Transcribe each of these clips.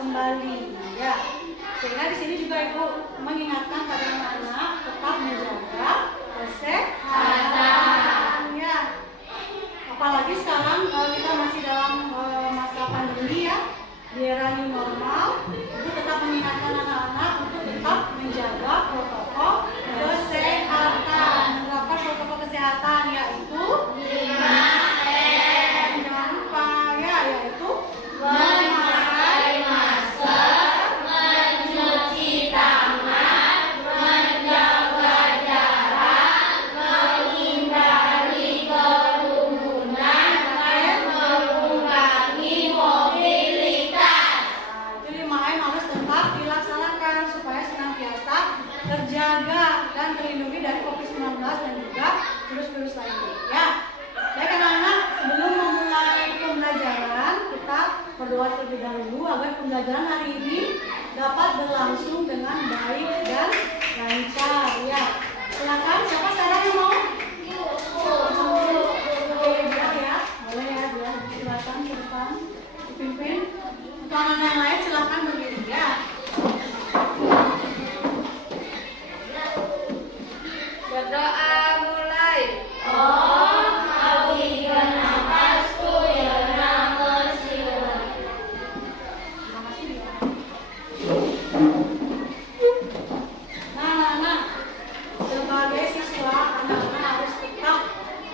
kembali ya. Sehingga di sini juga Ibu mengingatkan pada anak-anak tetap menjaga kesehatan ya. Apalagi sekarang kita masih dalam masa pandemi ya, di era new normal. Ibu tetap mengingatkan anak-anak untuk tetap menjaga protokol kesehatan, menerapkan protokol kesehatan yaitu 5M. Jangan lupa ya, yaitu memakai masker, mencuci tangan, menjaga jarak, menghindari kerumunan, dan mengurangi mobilitas. Nah, itu 5M harus tetap dilaksanakan supaya senantiasa terjaga dan terlindungi dari COVID-19 dan juga virus-virus lainnya ya. Baik anak-anak, sebelum memulai pembelajaran, kita berdoa terlebih dahulu agar pembelajaran hari ini dapat berlangsung dengan baik dan lancar ya. Silakan, siapa sekarang yang mau? Oke, biar ya, boleh ya, biar silakan ke depan, dipimpin. Untuk anak-anak yang lain silakan berdiri ya. Berdoa mulai.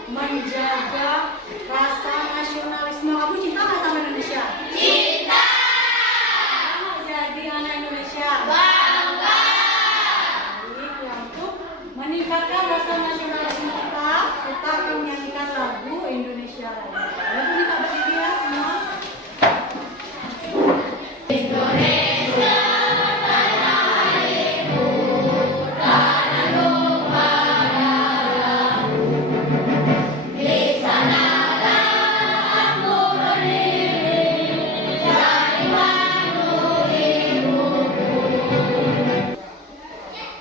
Menjaga rasa nasionalisme. Kamu cinta nggak sama Indonesia? Cinta. Kamu jadi anak Indonesia? Bangga. Baik, ya, untuk meningkatkan rasa nasionalisme kita akan menyanyikan lagu Indonesia Raya. Lagu ini tak berdiri ya semua. Indonesia tanah airku, tanah tumpah di sanalah aku berdiri, cari penuh ibuku.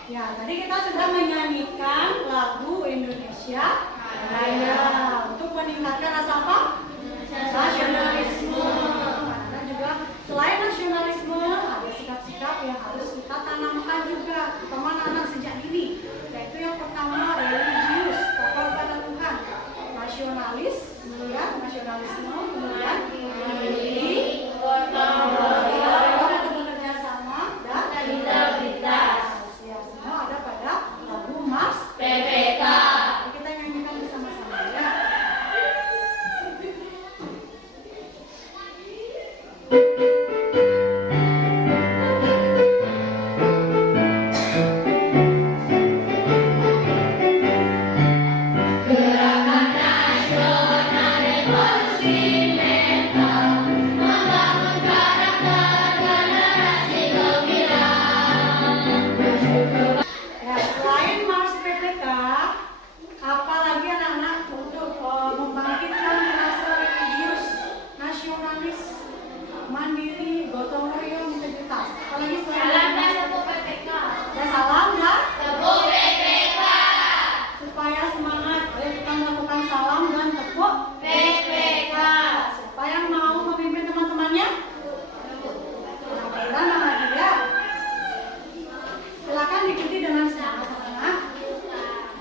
Ya, tadi kita sudah menyanyikan lagu Indonesia Raya untuk meningkatkan rasa apa? Nasionalisme. Karena juga selain nasionalisme ada sikap-sikap yang harus kita tanamkan juga terutama anak-anak sejak dini, yaitu yang pertama religius, takut pada Tuhan, nasionalis, kemudian nasionalisme, kemudian mandiri, untuk bekerja sama dan Integritas. ya, semua ada pada lagu Mars PPK. kita nyanyikan bersama-sama ya. Gerakan nasional revolusi mental, membangun karakter generasi gemilang. Ya, selain Mars PPK, apalagi anak-anak untuk membangkitkan rasa religius, nasionalis, mandiri, gotong royong, integritas. Apalagi Salam dan selain tepuk PPK. dan salam dan Tepuk PPK. supaya semangat, ayo kita melakukan salam dan tepuk PPK. Siapa yang mau memimpin teman-temannya? Nah, nama dia. Silakan diikuti dengan semangat anak-anak.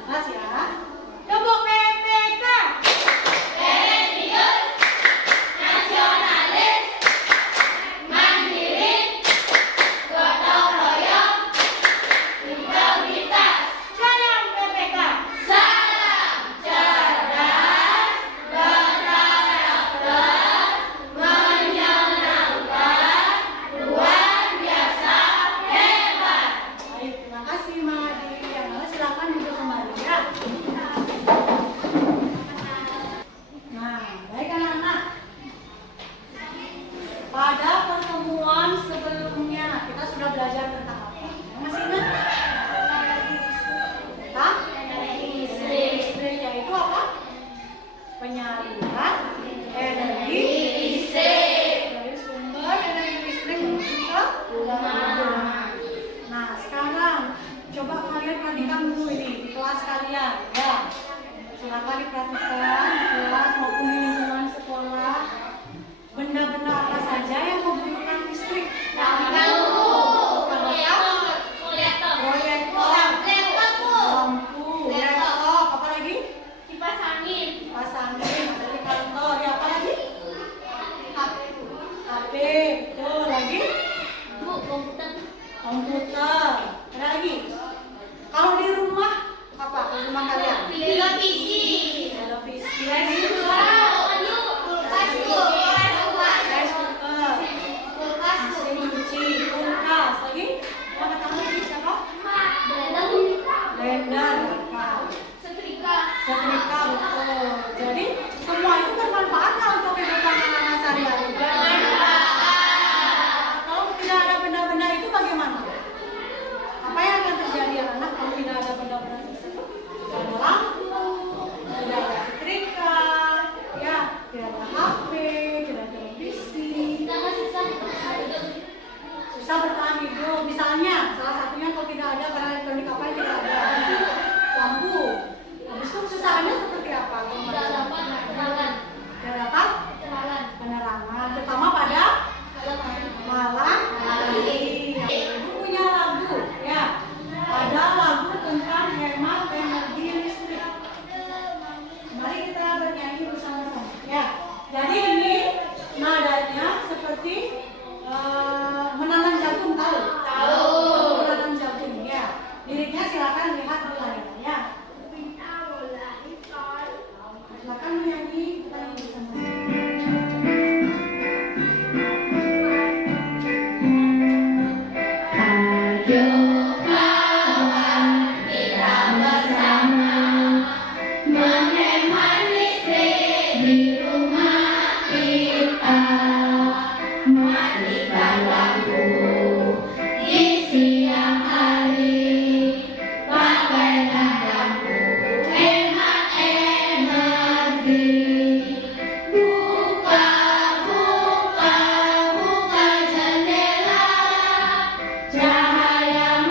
Jelas ya. Tepuk PPK. Religius, nasionalis, mandiri. bisa bertahan hidup. Misalnya salah satunya kalau tidak ada barang elektronik apa yang tidak ada lampu. Habis itu kesusahannya seperti apa? Tidak dapat penerangan. Tidak dapat penerangan, terutama pada malam hari. Ibu punya lagu, ya. Ada lagu tentang hemat energi listrik. Mari kita bernyanyi bersama-sama, ya. Jadi ini nadanya seperti menanam jagung, tahu? Tahu. Menanam jagung, ya. Liriknya silakan lihat di layar, ya. Silakan menyanyi, kita nyanyi bersama-sama. Ayo kawan, kita bersama menghemat listrik di rumah kita. Matikan lampu di siang hari, pakailah lampu hemat energi. Buka jendela, cahaya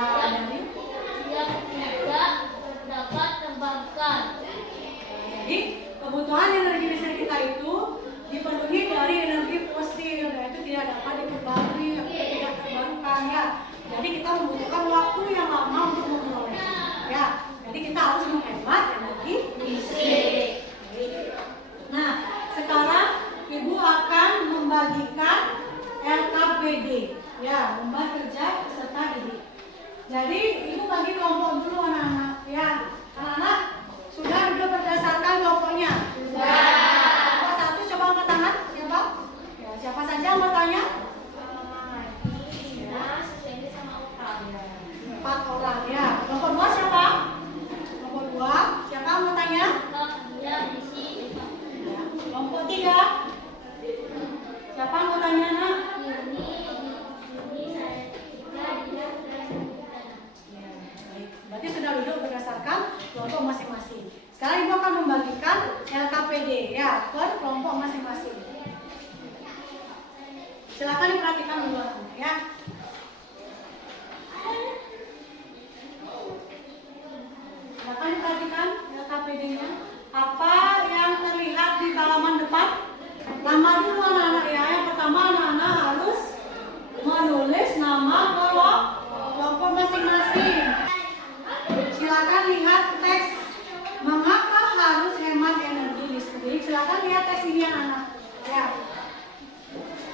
yang tidak dapat terbakar. Jadi kebutuhan energi listrik kita itu dipenuhi dari energi fosil, yaitu tidak dapat diperbarui atau tidak terbarukan ya. Jadi kita membutuhkan waktu yang lama untuk memperoleh ya. Jadi kita harus menghemat energi listrik. Nah, sekarang Ibu akan membagikan LKPD ya, lomba kerja peserta didik. Jadi Ibu bagi kelompok dulu anak-anak ya. Anak-anak sudah duduk berdasarkan kelompoknya? Sudah. Kelompok satu coba angkat tangan. Siapa? Ya, siapa saja yang mau tanya? 4 orang ya. Kelompok 2 siapa? Kelompok 2 siapa yang mau tanya? Kelompok 3 siapa yang mau tanya nak? Berarti sudah duduk berdasarkan kelompok masing-masing. Sekarang Ibu akan membagikan LKPD ya per kelompok masing-masing. Silakan diperhatikan dulu ya. Silakan diperhatikan LKPD-nya. Apa yang terlihat di halaman depan? Lama dulu anak-anak ya. Yang pertama anak-anak harus menulis nama kelompok masing-masing. Silakan lihat teks. Mengapa harus hemat energi listrik? Silakan lihat teks ini anak-anak. Ya.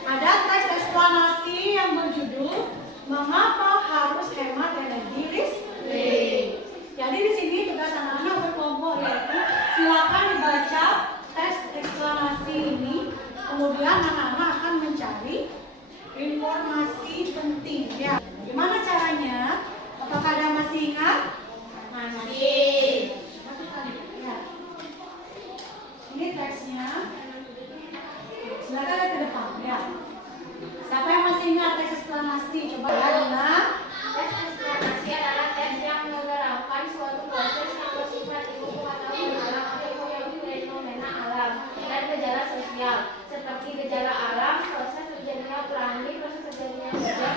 Ada teks eksplanasi yang berjudul Mengapa harus hemat energi listrik. Jadi di sini tugas anak-anak berkelompok yaitu silakan dibaca teks eksplanasi ini. Kemudian anak-anak akan mencari informasi penting. Ya. Gimana caranya? Apakah ada masih ingat? Masih. Ya. Ini teksnya. Silakan lihat ke depan. Ya. Siapa yang masih ingat teks eksplanasi? Coba ya, Dina. Teks eksplanasi adalah teks yang menerangkan suatu proses yang bersifat ilmu pengetahuan alam atau fenomena alam dan gejala sosial seperti gejala alam, proses terjadinya pelangi, proses terjadinya hujan,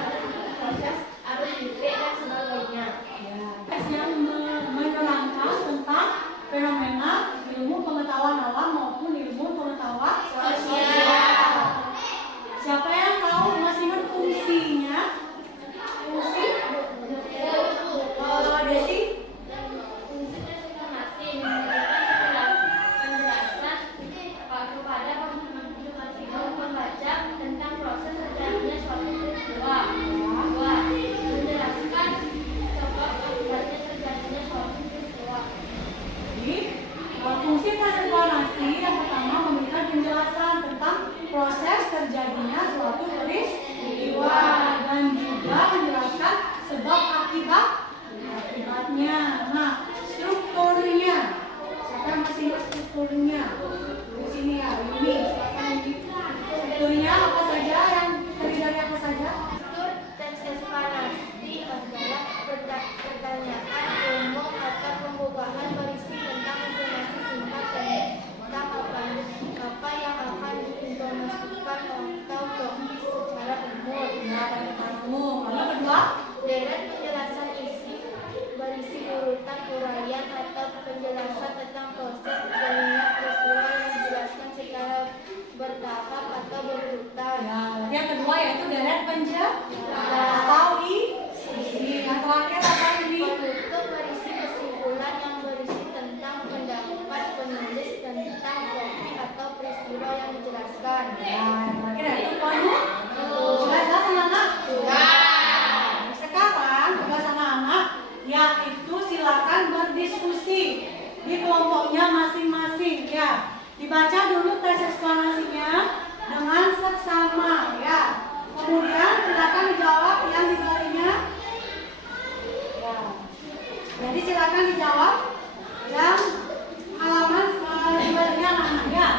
proses arus listrik dan sebagainya. Ya. Teks yang menerangkan tentang fenomena ilmu pengetahuan alam maupun ilmu pengetahuan sosial. Siapa yang tahu masih ingat fungsinya? Fungsi? Desi? Fungsi teks eksplanasi memberikan penjelasan kepada pembaca tentang proses terjadinya suatu peristiwa. Dua, menjelaskan sebab akibatnya terjadinya suatu peristiwa. Jadi, fungsi teks eksplanasi yang pertama memberikan penjelasan tentang proses terjadinya suatu peristiwa dan juga menjelaskan sebab akibatnya. Nah, strukturnya. Siapa yang masih ingat strukturnya? Di sini ya, ini. Strukturnya apa saja yang terdiri dari apa saja? Struktur teks eksplanasi adalah pertanyaan umum atau pembukaan berisi tentang informasi singkat tentang apa yang akan diinformasikan atau topik secara umum. Ya, pada umum. Lalu kedua? Deret penjelasan isi berisi urutan uraian atau penjelasan tentang proses terjadinya peristiwa yang dijelaskan secara bertahap atau berurutan. Ya, yang kedua yaitu deret atau isi. Yang terakhir apa ini? Penutup berisi kesimpulan yang berisi tentang pendapat penulis tentang topik atau peristiwa yang dijelaskan. Ya, yang terakhir yaitu penutup. Sudah jelas anak-anak? Sekarang tugas anak-anak yaitu silakan berdiskusi di kelompoknya masing-masing ya. Dibaca dulu teks eksplanasinya dengan seksama ya. Kemudian silakan dijawab yang di bawahnya. Ya. Jadi silakan dijawab yang halaman di bawahnya anak-anak ya.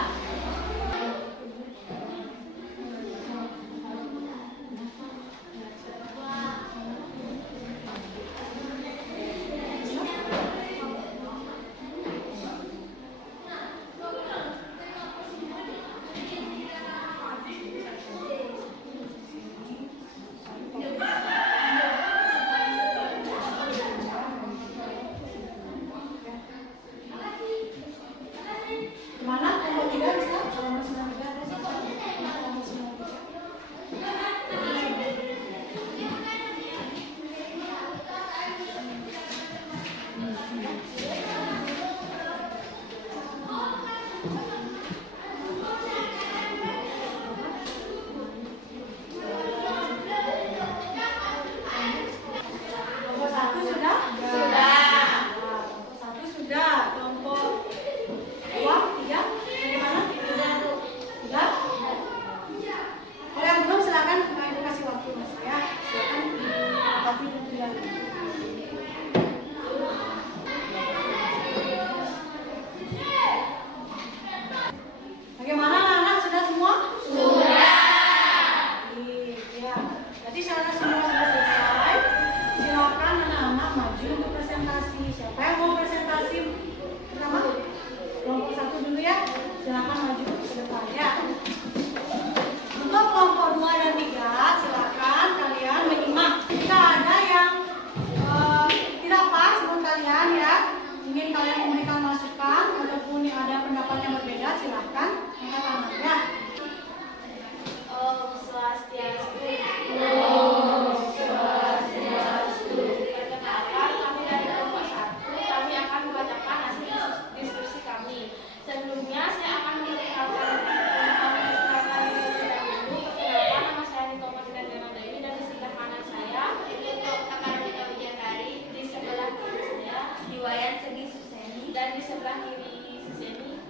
sebelah kiri Suseni.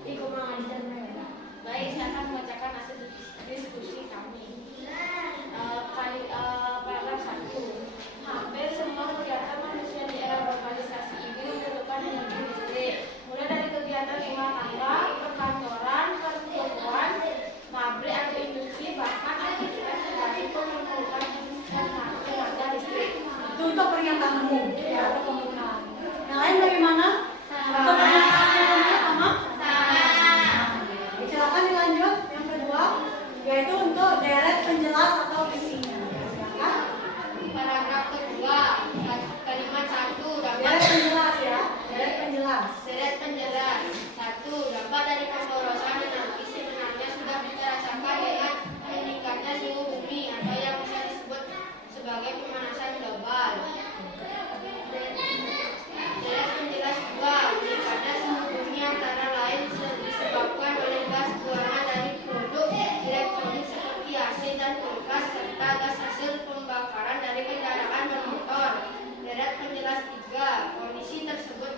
Baik, saya akan membacakan hasil diskusi kami. Paragraf 1. Hampir semua kegiatan manusia di era globalisasi ini memerlukan energi listrik. Mulai dari kegiatan rumah tangga, perkantoran, pertokoan, pabrik atau industri, bahkan aktivitas pribadi pun memerlukan tenaga listrik. Itu untuk pernyataan umum ya, atau pembukaan. Yang lain bagaimana? Untuk pernyataan umumnya sama? Silakan dilanjut. Yang kedua, yaitu untuk deret penjelas atau isinya. Silakan. Paragraf kedua, kalimat 1 Deret penjelas ya. Deret penjelas. Deret penjelas 1. Dampak dari pemborosan energi sebenarnya sudah dirasakan dengan meningkatnya suhu bumi atau yang bisa disebut sebagai pemanasan global. Deret penjelas 2. Meningkatnya suhu bumi antara lain disebabkan oleh gas buangan dari produk elektronik seperti AC dan kulkas serta gas hasil pembakaran dari kendaraan bermotor. Deret penjelas 3. Kondisi tersebut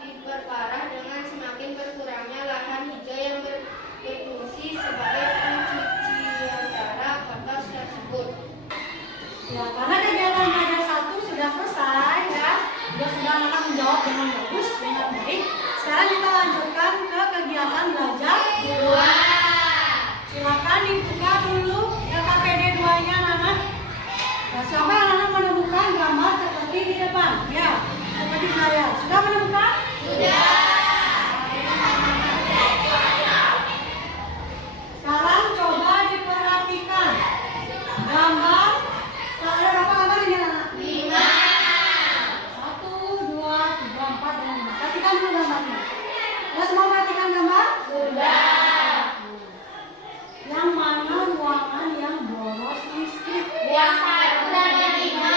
diperparah dengan semakin berkurangnya lahan hijau yang berfungsi sebagai pencucian udara kota tersebut. Ya, karena kegiatan belajar 1 sudah selesai ya. Sudah akan menjawab dengan bagus, dengan baik. Sekarang kita lanjutkan ke kegiatan belajar 2. Silakan dibuka dulu LKPD 2-nya Nana. Nah, siapa yang Nana menemukan gambar seperti di depan? Ya, seperti saya. Sudah menemukan? Sudah. Sekarang coba diperhatikan gambar. Ada berapa gambar ini Nana? 5. 1, 2, 3, 4, dan 5. Perhatikan dulu gambarnya. Sudah semua perhatikan gambar? Sudah. Yang mana ruangan yang boros listrik? Yang 1 dan 5.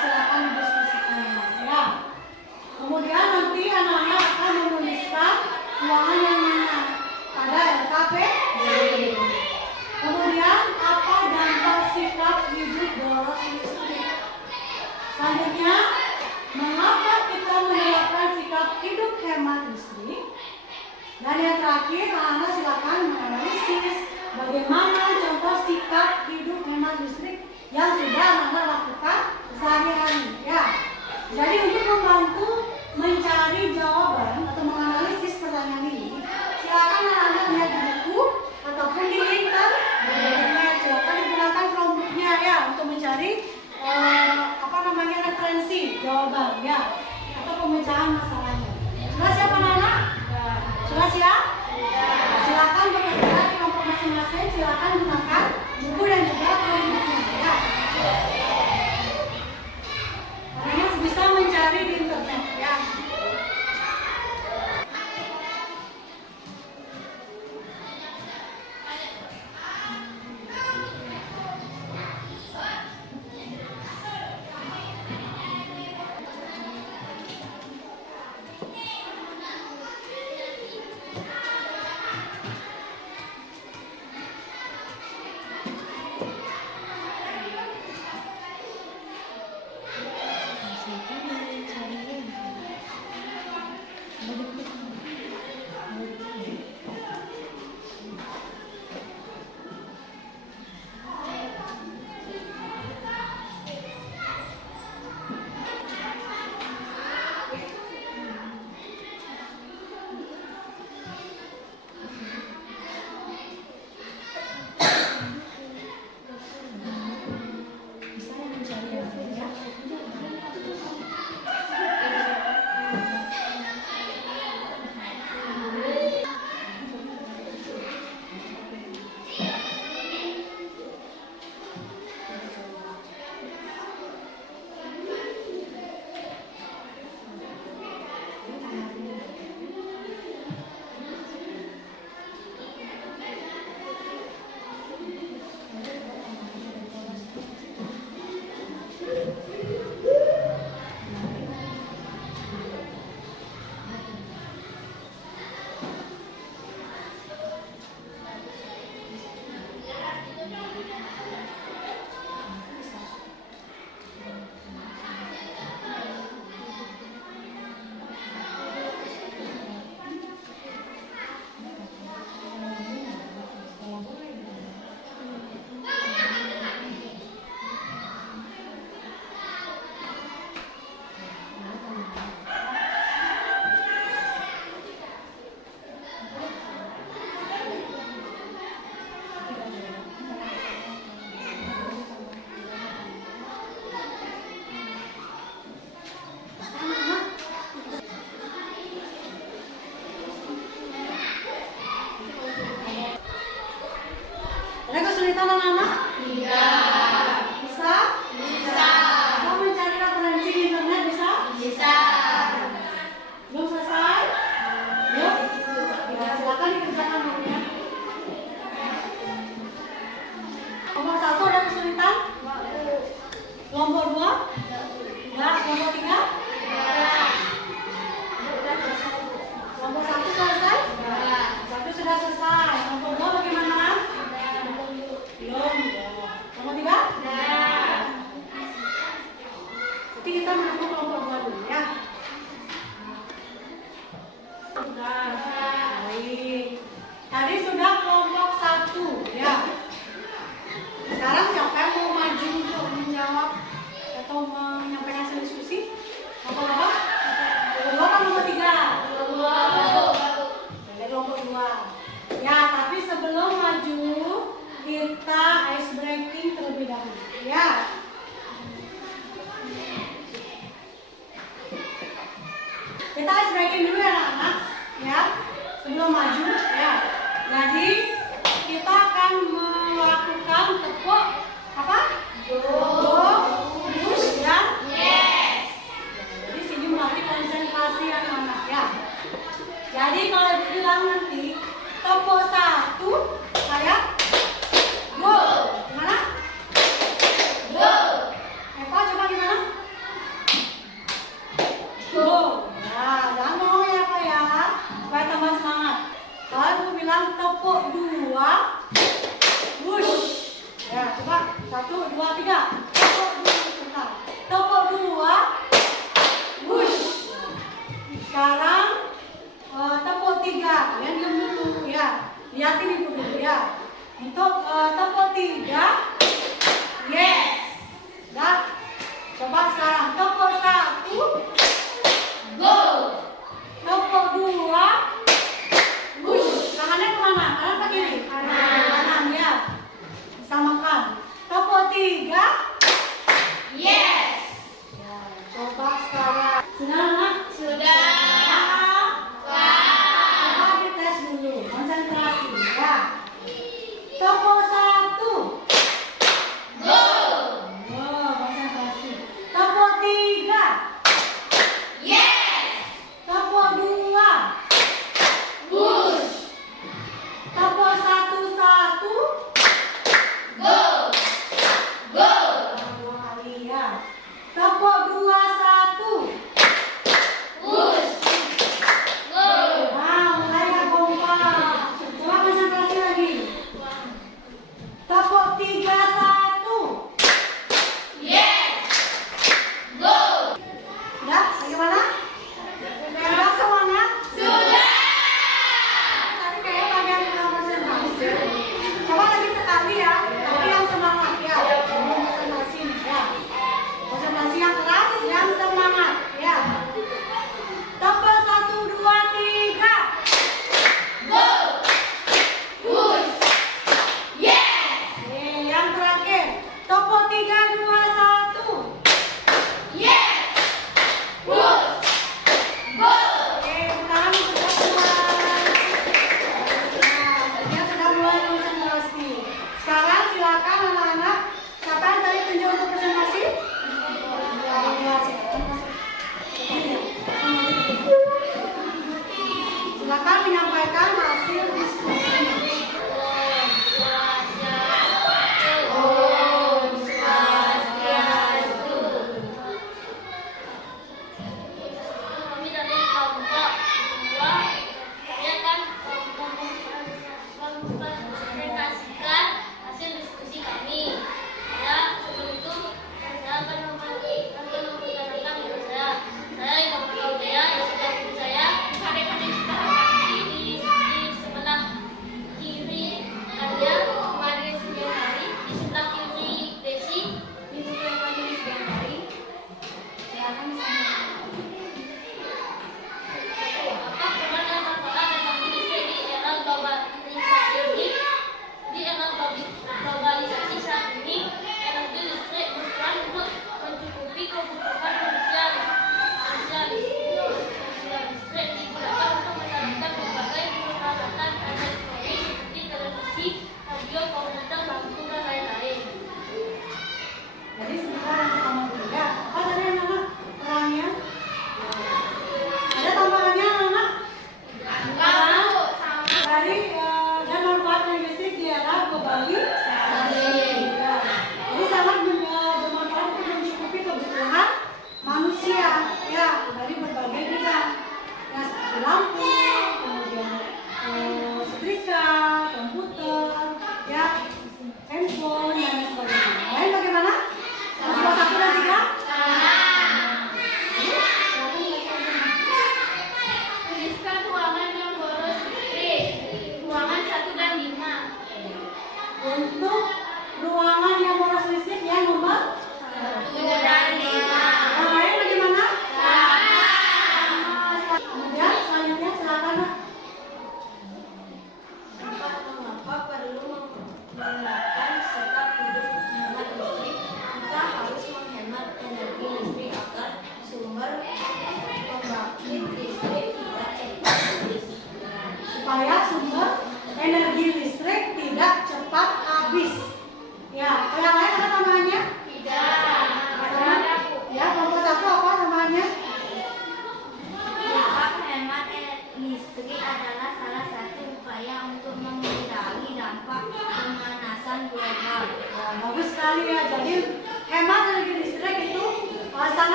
Silakan didiskusikan ya. Kemudian nanti anak-anak akan menuliskan ruangan yang mana. Ada LKPD. Kemudian apa dampak sikap hidup boros listrik? Selanjutnya, mengapa kita menerapkan sikap hidup hemat listrik? Dan yang terakhir, anak-anak silakan menganalisis bagaimana contoh sikap hidup hemat listrik yang sudah anak-anak lakukan sehari-hari. Ya, jadi untuk membantu mencari jawaban atau menganalisis pertanyaan ini, silakan anak-anak lihat di buku ataupun di internet. Silakan digunakan Chromebook-nya ya untuk mencari referensi jawaban ya atau pemecahan masalahnya. Sudah siap anak-anak? Sudah siap? Silakan bekerja di kelompok masing-masing. Silakan gunakan buku dan juga Chromebook-nya ya. Karena bisa mencari di internet ya. Jadi kita menunggu kelompok 2 dulu ya. Baik. Tadi sudah kelompok 1 ya. Sekarang siapa yang mau maju untuk menjawab atau menyampaikan hasil diskusi? Kelompok apa? Kelompok 2 atau kelompok 3? Kelompok 2. Ya, tapi sebelum maju kita ice breaking terlebih dahulu ya. Kita ice breaking dulu ya anak-anak ya. Sebelum maju ya. Jadi kita akan melakukan tepuk apa? Do, push dan yes. Jadi sini melatih konsentrasi anak-anak ya. Jadi kalau dibilang nanti tepuk 1 kayak go. Gimana? Go. Eva coba gimana? Go. Nah, jangan mau ya Pak ya. Supaya tambah semangat. Kalau aku bilang tepuk 2 push. Ya, coba 1, 2, 3.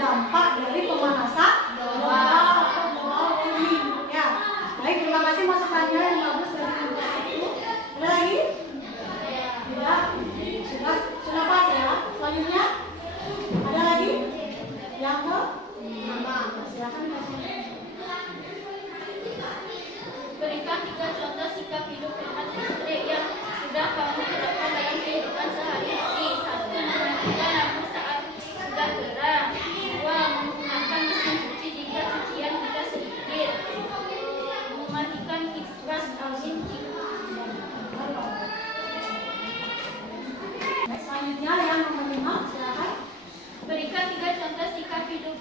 dampak dari pemanasan global atau global warming. Ya, baik, terima kasih masukannya yang bagus dari kelompok 1. Ada lagi? Tidak? Sudah pas ya? Selanjutnya? Ada lagi? Yang ke? Silakan. Berikan 3 contoh sikap hidup hemat listrik yang sudah kamu terapkan dalam kehidupan sehari-hari. 1. Mematikan lampu saat sudah gerah. 2. Menggunakan mesin cuci jika cucian kita sedikit. Mematikan kipas angin jika. Selanjutnya yang nomor 5, silakan. Berikan 3 contoh sikap hidup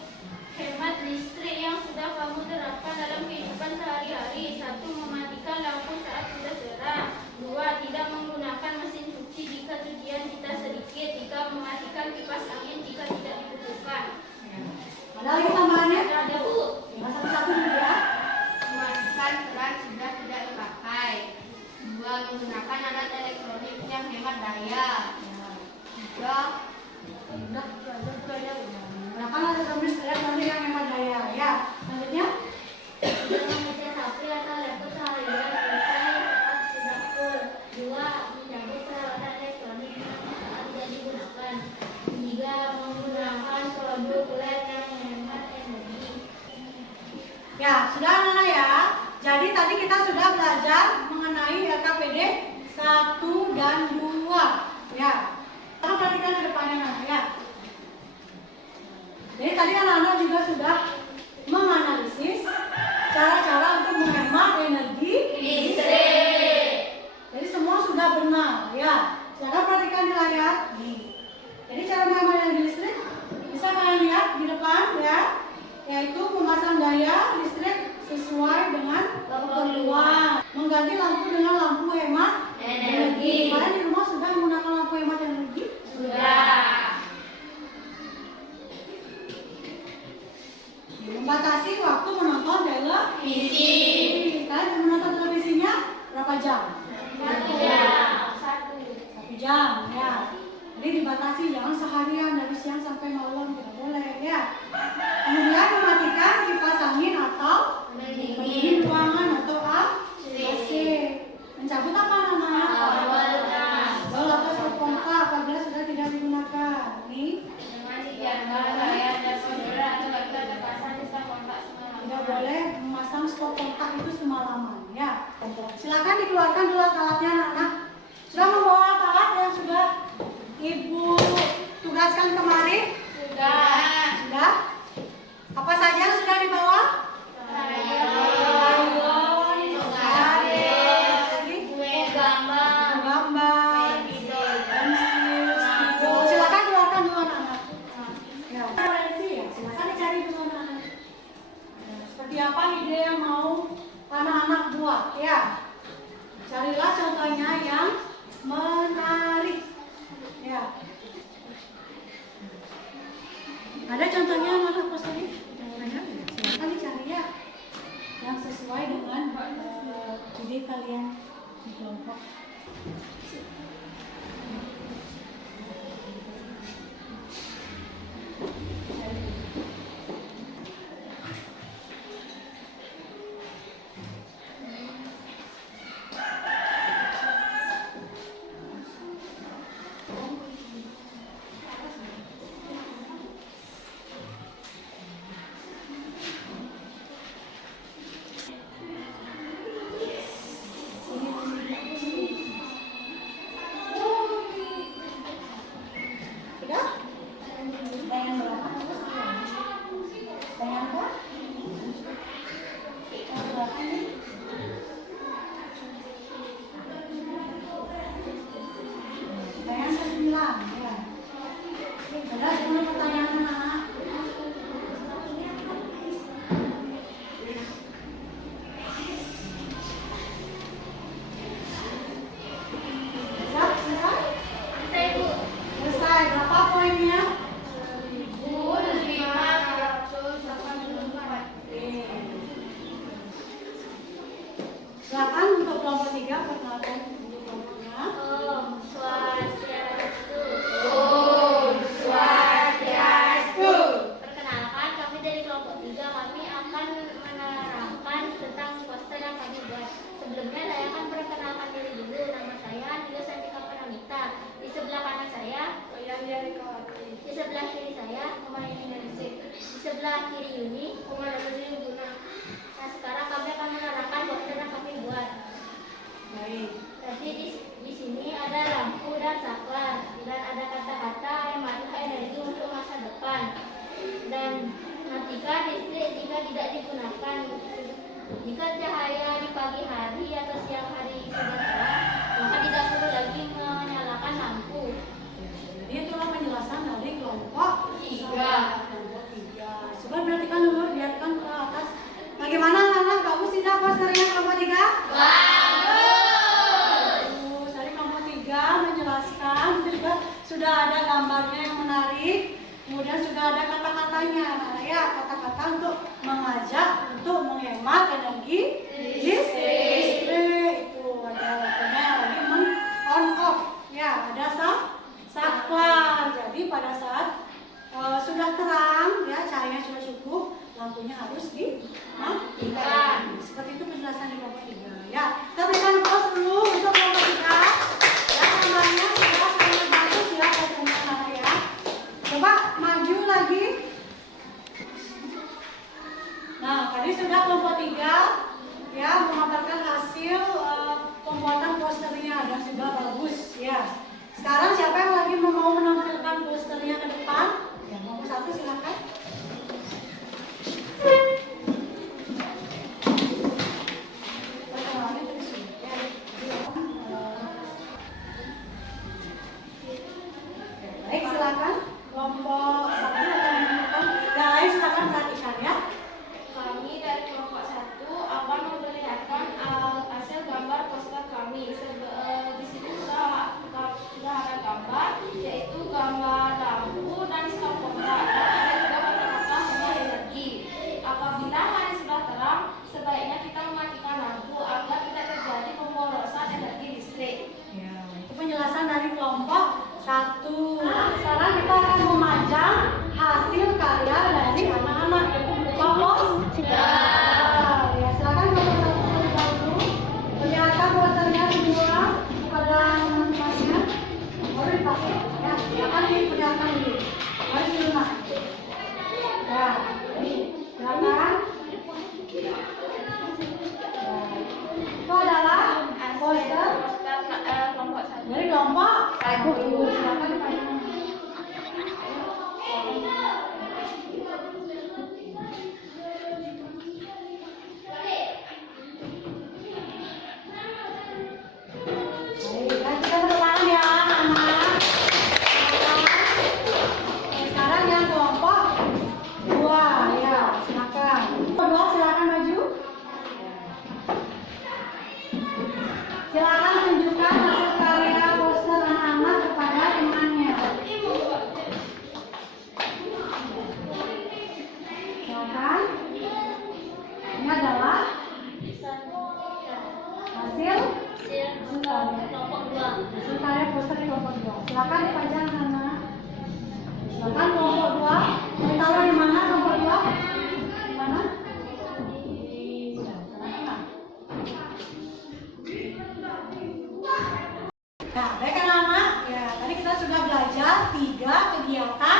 hemat listrik yang sudah kamu terapkan dalam kehidupan sehari-hari. 1. Mematikan lampu saat sudah gerah. 2. Tidak menggunakan mesin cuci jika cucian kita sedikit. 3. Mematikan kipas angin jika tidak dibutuhkan. Ada lagi tambahannya? Ada, Bu. Satu-satu dulu ya. Mematikan keran sudah tidak dipakai. 2. Menggunakan alat elektronik yang hemat daya. 3. Gunakan alat elektronik yang hemat daya. Ya, selanjutnya. Tidak mengejar HP atau laptop seharian selesai saat sudah full. 2. Mencabut peralatan elektronik saat tidak digunakan. 3. Menggunakan produk LED yang menghemat energi. Ya, sudah anak-anak ya. Jadi tadi kita sudah belajar mengenai LKPD 1 dan 2. Ya. Sekarang perhatikan ke depannya anak ya. Jadi tadi anak-anak juga sudah menganalisis cara-cara untuk menghemat energi listrik. Jadi semua sudah benar ya. Silakan perhatikan di layar. Nih. Jadi cara menghemat energi listrik bisa kalian lihat di depan ya, yaitu memasang daya listrik sesuai dengan keperluan. Mengganti lampu dengan lampu hemat energi. Kalian di rumah sudah menggunakan lampu hemat energi? Sudah. Membatasi waktu menonton televisi. Kalian menonton televisinya berapa jam? 1 jam. 1 jam ya. Jadi dibatasi, jangan seharian dari siang sampai malam, tidak boleh ya. Kemudian mematikan kipas angin atau pendingin ruangan atau AC. Mencabut apa anak-anak? Kabel atau stop pompa apabila sudah tidak digunakan. Nih. Dengan dibiarkan layar dan saudara atau laptop terpasang di stop kontak semalaman. Tidak boleh memasang stop kontak itu semalaman ya. Silakan dikeluarkan dulu alatnya anak-anak. Sudah membawa alat yang sudah Ibu tugaskan kemarin? Sudah? Apa saja yang sudah dibawa? Gambar, pensil, spidol. Silakan keluarkan dulu anak-anak. Ya, silakan dicari dulu anak-anak. Seperti apa ide yang mau anak-anak buat ya? Carilah contohnya yang menarik. Ya. Ada contohnya anak-anak pas tadi? Silakan dicari ya, yang sesuai dengan ide kalian di kelompok. sebelah kiri Yuni, Luna. Nah, sekarang kami akan menerangkan poster yang kami buat. Baik. Jadi di sini ada lampu dan saklar, dan ada kata-kata hemat energi untuk masa depan. Dan matikan listrik jika tidak digunakan. Jika cahaya di pagi hari atau siang hari sudah terang, maka tidak perlu lagi menyalakan lampu. Jadi itulah penjelasan dari kelompok 3. Coba perhatikan dulu, lihatkan ke atas. Bagaimana anak-anak? Bagus tidak posternya kelompok 3? Bagus. Dari kelompok 3 menjelaskan, itu juga sudah ada gambarnya yang menarik. Kemudian sudah ada kata-katanya. Nah, ya, kata-kata untuk mengajak untuk menghemat energi listrik. Itu ada waktunya lagi on off. Ya, ada saklar. Jadi pada saat sudah terang, ya cahayanya sudah cukup, lampunya harus dimatikan. Seperti itu penjelasan di kelompok 3. Ya, kita berikan pause dulu untuk kelompok 3. Ya, gambarnya sudah sangat bagus ya, posternya ya. Coba maju lagi. Nah, tadi sudah kelompok 3 ya memaparkan hasil pembuatan posternya dan sudah bagus ya. Sekarang siapa yang lagi mau menampilkan posternya ke depan? Ya, nomor 1 silakan. Baik, silakan. Kelompok 1 akan menunjukkan. Yang lain silakan perhatikan ya. Kami dari kelompok 1 akan memperlihatkan hasil gambar poster kami. Di sini sudah ada gambar, yaitu gambar lampu dan stop kontak. Dan ada juga kata-kata hemat energi. Apabila hari sudah terang, sebaiknya kita mematikan lampu agar tidak terjadi pemborosan energi listrik. Ya, itu penjelasan dari kelompok 1. Sekarang kita akan memajang hasil karya dari anak-anak kelompok 3. Ya, silakan kelompok 1 terlebih dahulu. Perlihatkan posternya semua kepada masnya. Baru dipasang. Ya, silakan diperlihatkan dulu. Harus di rumah. Ya, silakan. Itu adalah poster Kelompok 1. dari kelompok 1. Silakan dipajang. Baik, kan kita bertahan ya anak-anak. Sekarang yang kelompok 2 ya, silakan. Kelompok 2 silakan maju. Silakan tunjukkan hasil karya poster anak-anak kepada temannya. Silakan. Ini adalah hasil Kelompok 2. hasil karya poster di kelompok 2. Silakan dipajang anak. Silakan kelompok 2. Mau taruh di mana kelompok 2? Di mana? Di tengah-tengah. Nah, baik anak-anak, ya tadi kita sudah belajar 3 kegiatan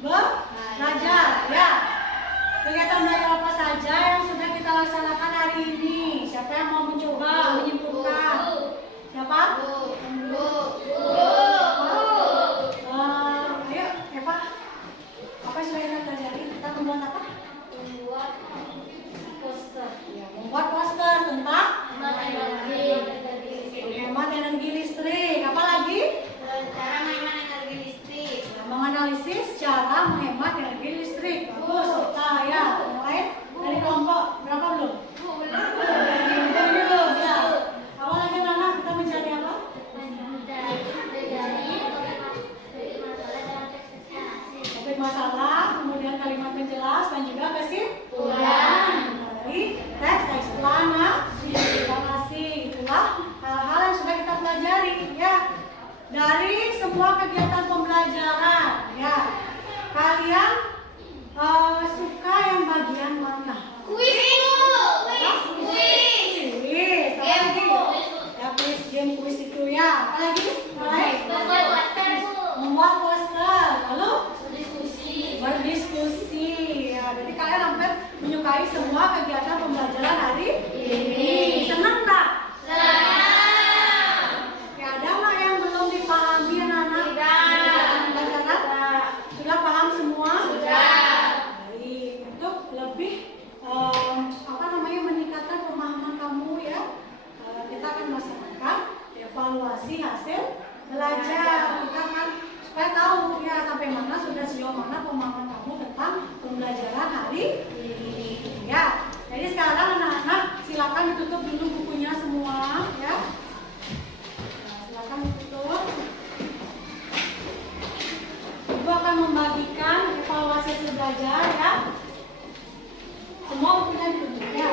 belajar ya. Kegiatan belajar apa saja yang sudah kita laksanakan hari ini? Siapa yang mau mencoba menyimpulkan? Siapa? Ayo, Eva. Apa yang sudah kita pelajari? Kita membuat apa? Membuat poster. Ya, membuat poster tentang Hemat energi listrik. hemat energi listrik. Apa lagi? Cara menghemat energi listrik. Nah, menganalisis cara menghemat energi listrik. Bagus. Nah, ya, yang lain dari kelompok berapa belum? Belum ya. Awal lagi anak kita mencari apa? Topik masalah, kemudian kalimat penjelas dan juga kesimpulan dari teks eksplanasi. Itulah hal-hal yang sudah kita pelajari ya. Dari semua kegiatan pembelajaran ya. Kalian suka yang bagian mana? Kuis. Ya, game kuis itu ya. Apa lagi? Membuat poster. Lalu berdiskusi ya. Ya, jadi kalian hampir menyukai semua kegiatan pembelajaran hari ini. Senang tak? Senang. Ya, ada nggak yang belum dipahami anak-anak? Pembelajaran? Sudah paham semua? Sudah. Baik, untuk lebih meningkatkan pemahaman kamu ya, kita akan melaksanakan evaluasi hasil belajar. Kita akan supaya tahu ya sampai mana sudah sejauh mana pemahaman kamu tentang pembelajaran hari ini. Ya, jadi sekarang anak-anak silakan ditutup dulu bukunya semua ya. Nah, silakan ditutup. Ibu akan membagikan evaluasi hasil belajar ya. Semua bukunya ditutup ya.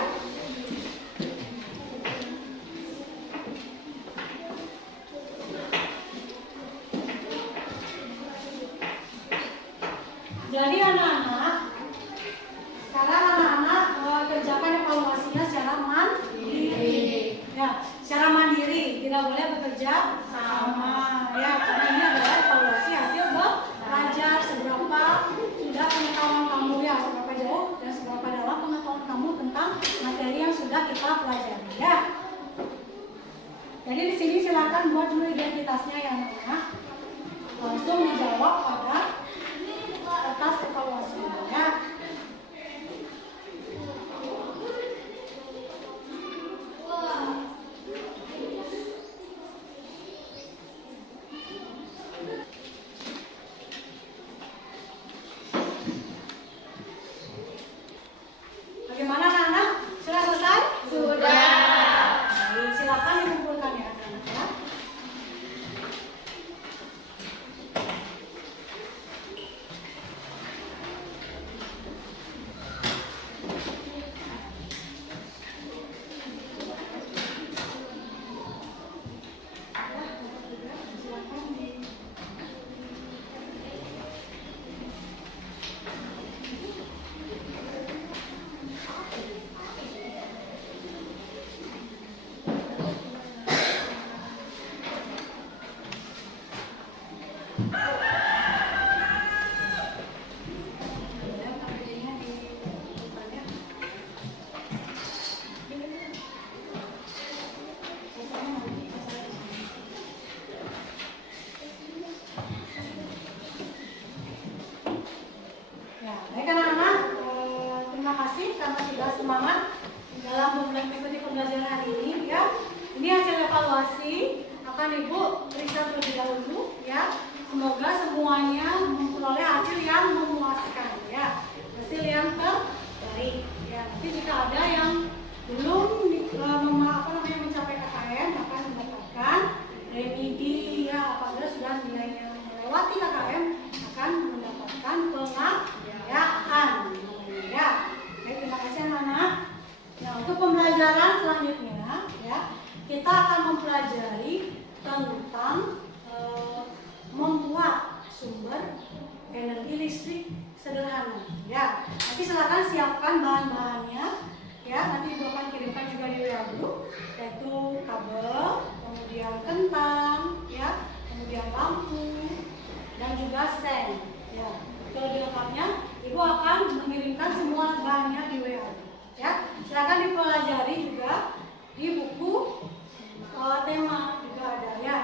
Jadi anak-anak, sekarang anak-anak kerjakan evaluasinya secara mandiri. Ya, secara mandiri, tidak boleh bekerja sama. Ya, karena ini adalah evaluasi hasil belajar seberapa sudah pengetahuan kamu ya, seberapa jauh dan seberapa dalam pengetahuan kamu tentang materi yang sudah kita pelajari. Ya. Jadi di sini silakan buat dulu identitasnya ya anak-anak. Langsung dijawab pada atas evaluasinya. Bagaimana anak-anak? Sudah selesai? Sudah. Baik, silakan dikumpulkan ya anak-anak. Ya, baik anak-anak, terima kasih karena sudah semangat dalam mengikuti pembelajaran hari ini ya. Ini hasil evaluasi akan Ibu periksa terlebih dahulu ya. Semoga semuanya memperoleh hasil yang memuaskan ya, hasil yang terbaik ya. Nanti jika ada yang belum mencapai KKM akan mendapatkan remedi ya. Apabila sudah nilainya melewati KKM akan mendapatkan penghargaan ya. Baik, terima kasih anak-anak. Nah, untuk pembelajaran selanjutnya ya, kita akan mempelajari tentang membuat sumber energi listrik sederhana ya. Nanti silakan siapkan bahan-bahannya ya. Nanti Ibu akan kirimkan juga di WA Group, yaitu kabel, kemudian kentang ya, kemudian lampu dan juga sen ya. Lebih lengkapnya Ibu akan mengirimkan semua bahannya di WA ya. Silakan dipelajari juga di buku tema juga ada ya.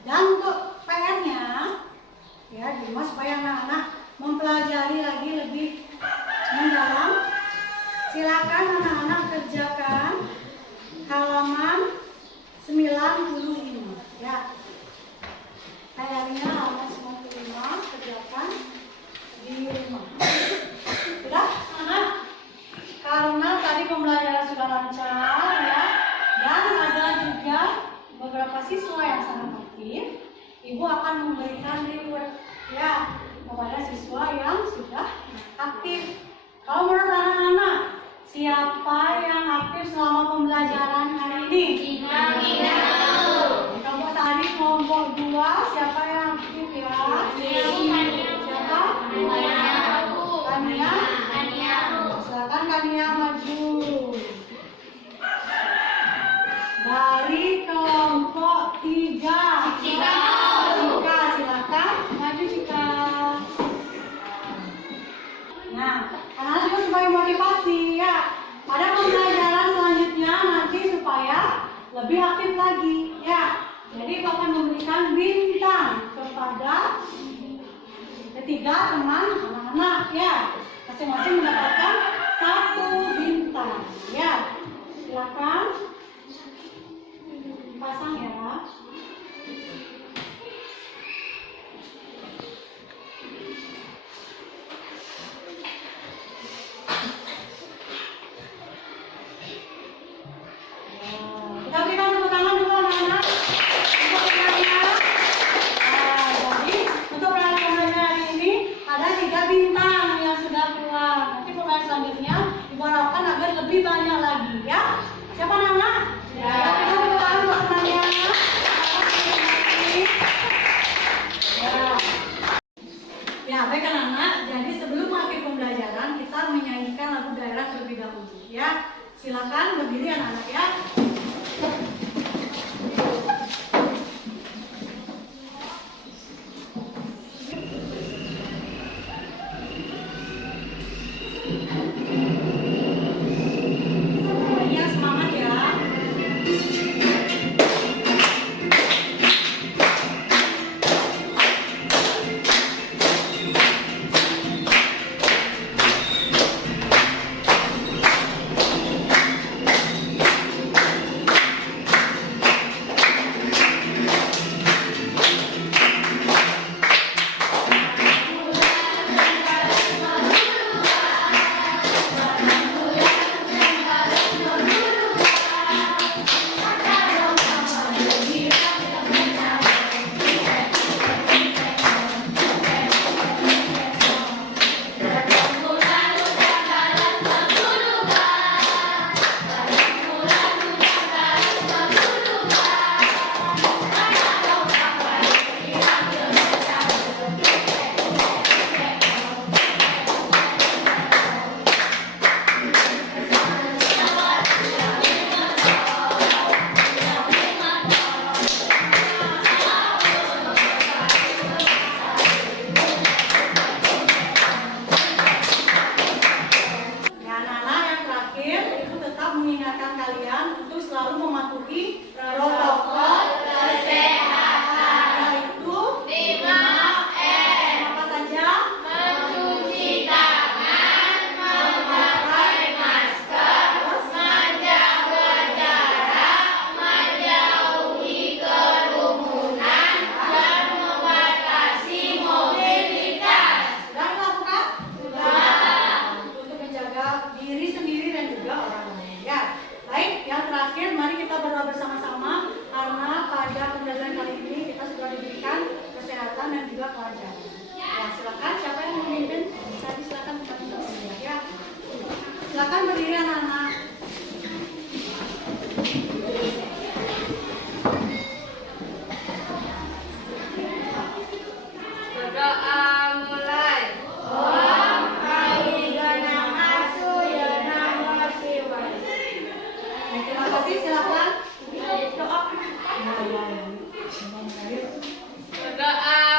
Dan untuk PR-nya ya, Dimas supaya anak-anak mempelajari lagi lebih mendalam, silakan anak-anak kerjakan halaman 95 ya. PR-nya halaman 95, kerjakan di rumah. Sudah anak? Karena tadi pembelajaran sudah lancar ya, dan ada juga beberapa siswa yang sangat aktif, Ibu akan memberikan reward ya kepada siswa yang sudah aktif. Kalau menurut anak-anak, siapa yang aktif selama pembelajaran hari ini? Kelompok tadi kelompok 2, siapa yang aktif ya? Siapa? Kania. Silakan Kania maju. Dari kelompok 3. 3 silakan maju Cika. motivasi ya. Pada pembelajaran selanjutnya nanti supaya lebih aktif lagi ya. Jadi Bapak akan memberikan bintang kepada ketiga teman anak-anak ya. Masing-masing mendapatkan 1 bintang ya. Silakan pasang ya. Kita berikan tepuk tangan dulu anak-anak untuk pembelajarannya. Jadi untuk pembelajaran hari ini ada 3 bintang yang sudah keluar. Nanti pembelajaran selanjutnya Ibu harapkan agar lebih banyak lagi ya. Siapa anak-anak? Ya. Kita tepuk tangan untuk pembelajarannya. Ya, baik anak-anak. Jadi sebelum akhir pembelajaran kita menyanyikan lagu daerah terlebih dahulu ya. Silakan berdiri anak-anak ya. Iya, semangat ya. Ya, anak-anak yang terakhir itu tetap mengingatkan kalian untuk selalu mematuhi protokol kesehatan, yaitu 5M. Apa saja? Mencuci tangan, memakai masker, menjaga jarak, menjauhi kerumunan, dan membatasi mobilitas. Sudah dilakukan? Sudah. Untuk menjaga diri sendiri dan juga orang lain. Ya, baik. Yang terakhir, mari kita berdoa bersama-sama karena pada pembelajaran kali ini kita sudah diberikan kesehatan dan juga kelancaran. Ya, silakan siapa yang memimpin? Tadi silakan kita ya. Silakan berdiri anak-anak. Berdoa mulai. Om Ayudana Masu Yana Siwai. Terima kasih, silakan. Doa. Nah, ya.